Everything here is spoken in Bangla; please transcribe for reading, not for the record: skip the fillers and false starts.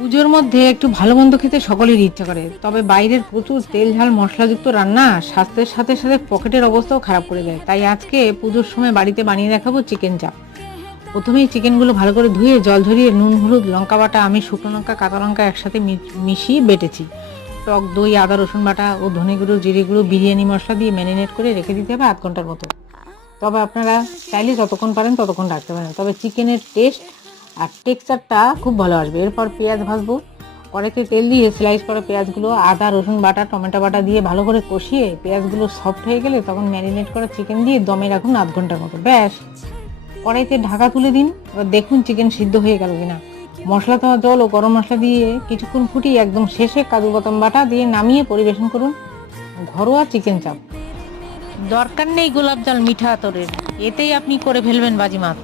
পুজোর মধ্যে একটু ভালো মন্দ খেতে সকলেরই ইচ্ছা করে, তবে বাইরের প্রচুর তেল ঝাল মশলাযুক্ত রান্না স্বাস্থ্যের সাথে সাথে পকেটের অবস্থাও খারাপ করে দেয়। তাই আজকে পুজোর সময় বাড়িতে বানিয়ে দেখাবো চিকেন চাপ। প্রথমেই চিকেনগুলো ভালো করে ধুয়ে জল ঝরিয়ে নুন, হলুদ, লঙ্কা বাটা, আমি শুকনো লঙ্কা, কাঁচা লঙ্কা একসাথে মিশিয়ে বেটেছি। টক দই, আদা রসুন বাটা ও ধনে গুঁড়ো, জিরে গুঁড়ো, বিরিয়ানি মশলা দিয়ে ম্যারিনেট করে রেখে দিতে হবে 8 ঘন্টার মতো। তবে আপনারা চাইলে যতক্ষণ পারেন ততক্ষণ রাখতে পারেন, তবে চিকেনের টেস্ট আর টেক্সচারটা খুব ভালো আসবে। এরপর পেঁয়াজ ভাজবো। কড়াইতে তেল দিয়ে স্লাইস করা পেঁয়াজগুলো আদা রসুন বাটা টমেটো বাটা দিয়ে ভালো করে কষিয়ে পেঁয়াজগুলো সফট হয়ে গেলে তখন ম্যারিনেট করা চিকেন দিয়ে দমে রাখুন 8 ঘন্টার মতো। ব্যাস, কড়াইতে ঢাকা তুলে দিন। এবার দেখুন চিকেন সিদ্ধ হয়ে গেল কিনা। মশলা দেওয়া জল ও গরম মশলা দিয়ে কিছুক্ষণ ফুটিয়ে একদম শেষে কাজু বাদাম বাটা দিয়ে নামিয়ে পরিবেশন করুন। ঘরোয়া চিকেন চাপ। দরকার নেই গোলাপ জল মিঠা আতরের, এতেই আপনি করে ফেলবেন বাজিমাত।